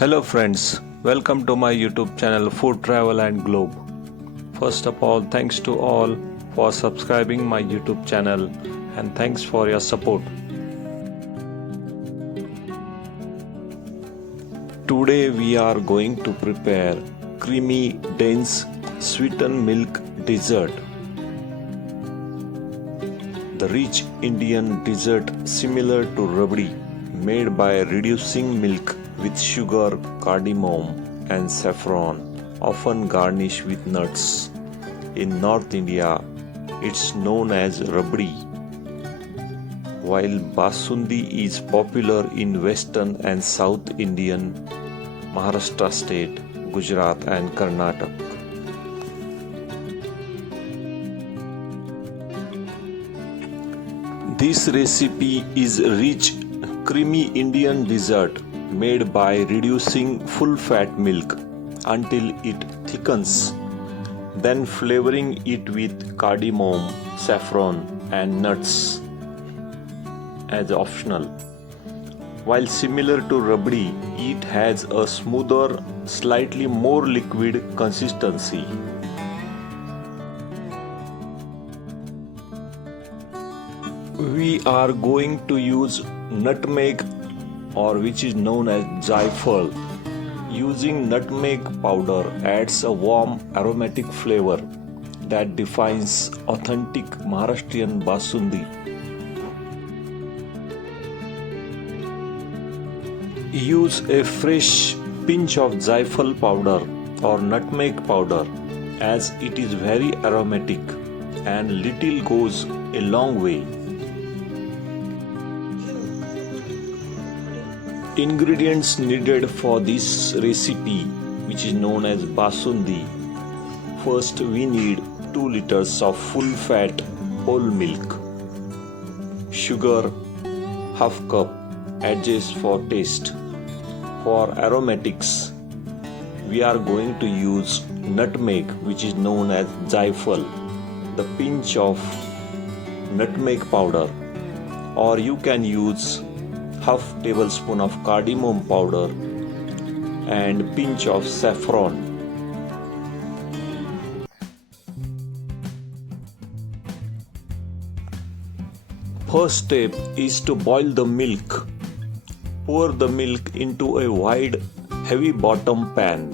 Hello friends, welcome to my YouTube channel Food Travel and Globe. First of all, thanks to all for subscribing my YouTube channel and thanks for your support. Today we are going to prepare creamy, dense, sweetened milk dessert. The rich Indian dessert similar to rabdi, made by reducing milk with sugar, cardamom and saffron, often garnished with nuts. In North India, it's known as rabdi, while Basundi is popular in Western and South Indian Maharashtra state, Gujarat and Karnataka. This recipe is rich, creamy Indian dessert made by reducing full-fat milk until it thickens, then flavoring it with cardamom, saffron and nuts as optional. While similar to rabdi, it has a smoother, slightly more liquid consistency. We are going to use nutmeg, or which is known as jaifal. Using nutmeg powder adds a warm aromatic flavor that defines authentic Maharashtrian Basundi. Use a fresh pinch of jaifal powder or nutmeg powder, as it is very aromatic and little goes a long way. Ingredients needed for this recipe, which is known as Basundi. First, we need 2 liters of full-fat whole milk. Sugar, half cup, adjust for taste. For aromatics, we are going to use nutmeg, which is known as jaifal, the pinch of nutmeg powder, or you can use half tablespoon of cardamom powder and pinch of saffron. First step is to boil the milk. Pour the milk into a wide, heavy bottom pan.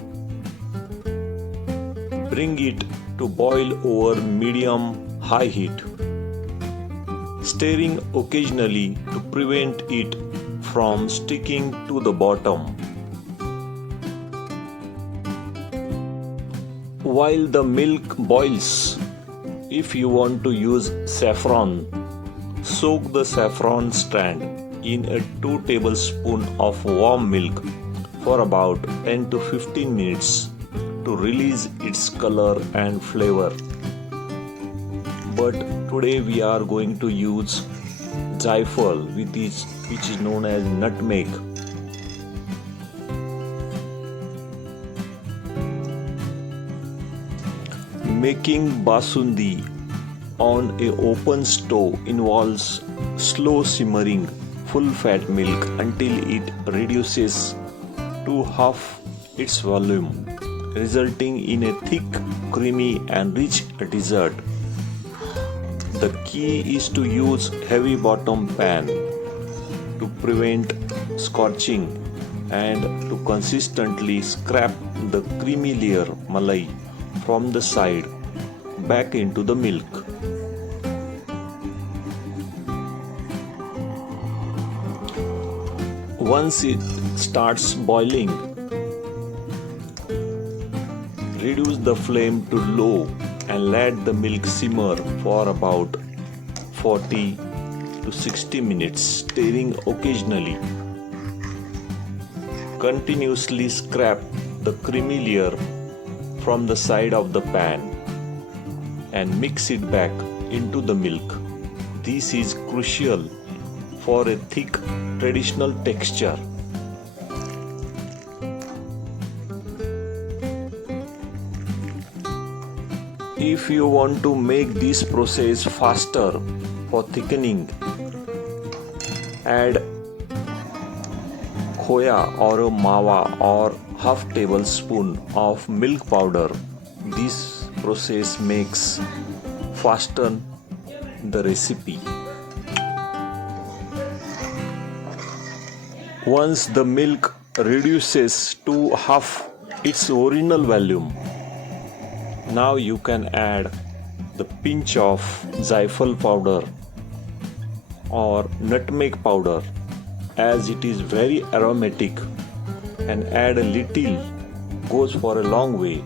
Bring it to boil over medium-high heat, stirring occasionally to prevent it from sticking to the bottom. While the milk boils, if you want to use saffron, soak the saffron strand in a 2 tablespoons of warm milk for about 10 to 15 minutes to release its color and flavor. But today we are going to use jaifal, which is known as nutmeg. Making Basundi on a open stove involves slow simmering full-fat milk until it reduces to half its volume, resulting in a thick, creamy and rich dessert. The key is to use heavy bottom pan to prevent scorching and to consistently scrape the creamy layer malai from the side back into the milk. Once it starts boiling, reduce the flame to low and let the milk simmer for about 40 to 60 minutes, stirring occasionally. Continuously scrape the creamy layer from the side of the pan and mix it back into the milk. This is crucial for a thick traditional texture. If you want to make this process faster for thickening, add khoya or a mawa or half tablespoon of milk powder. This process makes fasten the recipe. Once the milk reduces to half its original volume, now you can add the pinch of zaifal powder or nutmeg powder, as it is very aromatic, and add a little goes for a long way.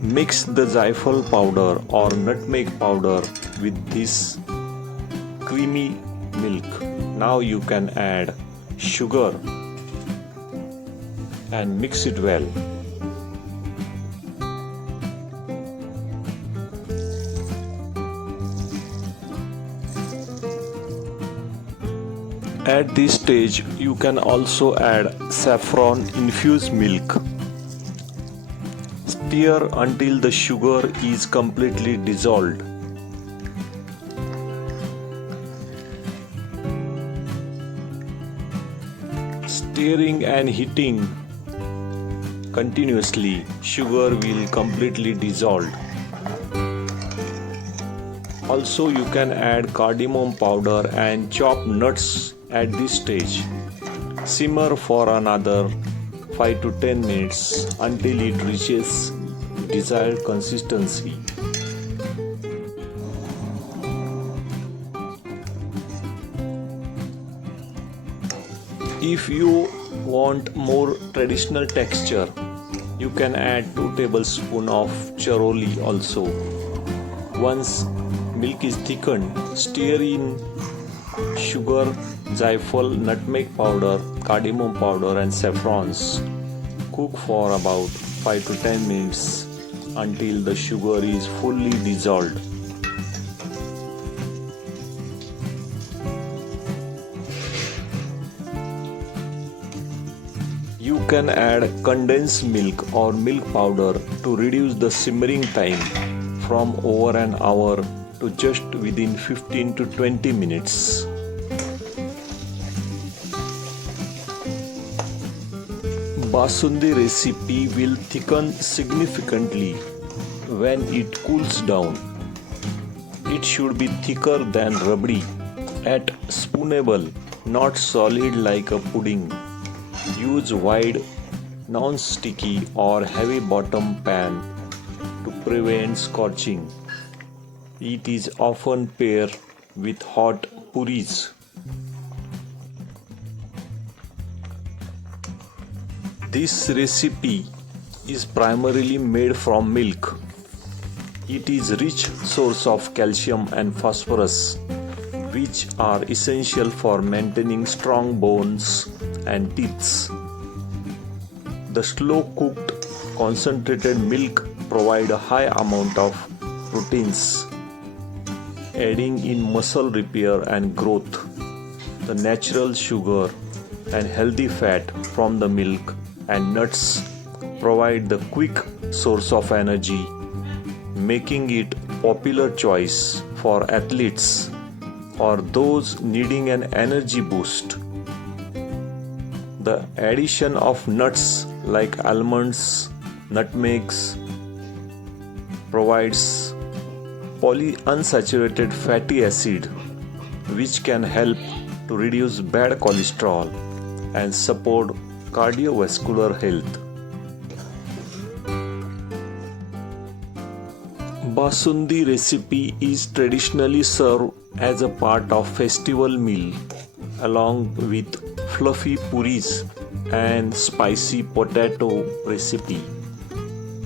Mix the zaifal powder or nutmeg powder with this creamy milk. Now you can add sugar and mix it well. At this stage, you can also add saffron infused milk. Stir until the sugar is completely dissolved. Stirring and heating continuously, sugar will completely dissolve. Also, you can add cardamom powder and chopped nuts at this stage. Simmer for another 5 to 10 minutes until it reaches desired consistency. If you want more traditional texture, you can add 2 tablespoons of charoli also. Once milk is thickened, stir in sugar, zaifal, nutmeg powder, cardamom powder and saffrons. Cook for about 5 to 10 minutes until the sugar is fully dissolved. You can add condensed milk or milk powder to reduce the simmering time from over an hour to just within 15 to 20 minutes. Basundi recipe will thicken significantly when it cools down. It should be thicker than rabdi, at spoonable, not solid like a pudding. Use wide, non-sticky or heavy bottom pan to prevent scorching. It is often paired with hot puris. This recipe is primarily made from milk. It is a rich source of calcium and phosphorus, which are essential for maintaining strong bones and teeth. The slow-cooked concentrated milk provides a high amount of proteins, aiding in muscle repair and growth. The natural sugar and healthy fat from the milk and nuts provide the quick source of energy, making it popular choice for athletes or those needing an energy boost. The addition of nuts like almonds, nutmegs provides polyunsaturated fatty acid, which can help to reduce bad cholesterol and support cardiovascular health. Basundi recipe is traditionally served as a part of festival meal along with fluffy puris and spicy potato recipe.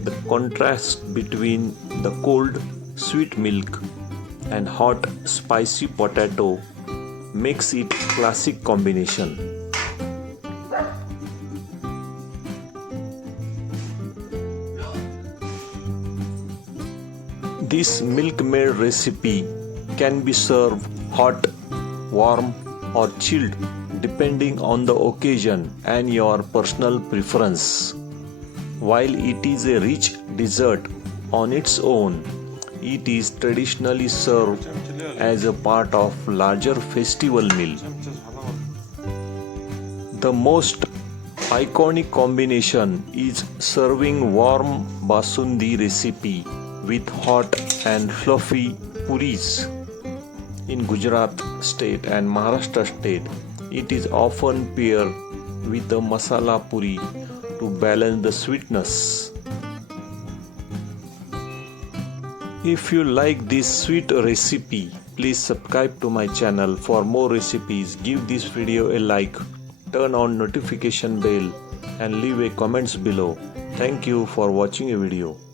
The contrast between the cold sweet milk and hot spicy potato makes it classic combination. This milk-made recipe can be served hot, warm or chilled depending on the occasion and your personal preference. While it is a rich dessert on its own, it is traditionally served as a part of larger festival meal. The most iconic combination is serving warm Basundi recipe with hot and fluffy puris. In Gujarat state and Maharashtra state, it is often paired with a masala puri to balance the sweetness. If you like this sweet recipe, please subscribe to my channel for more recipes. Give this video a like, turn on notification bell and leave a comments below. Thank you for watching a video.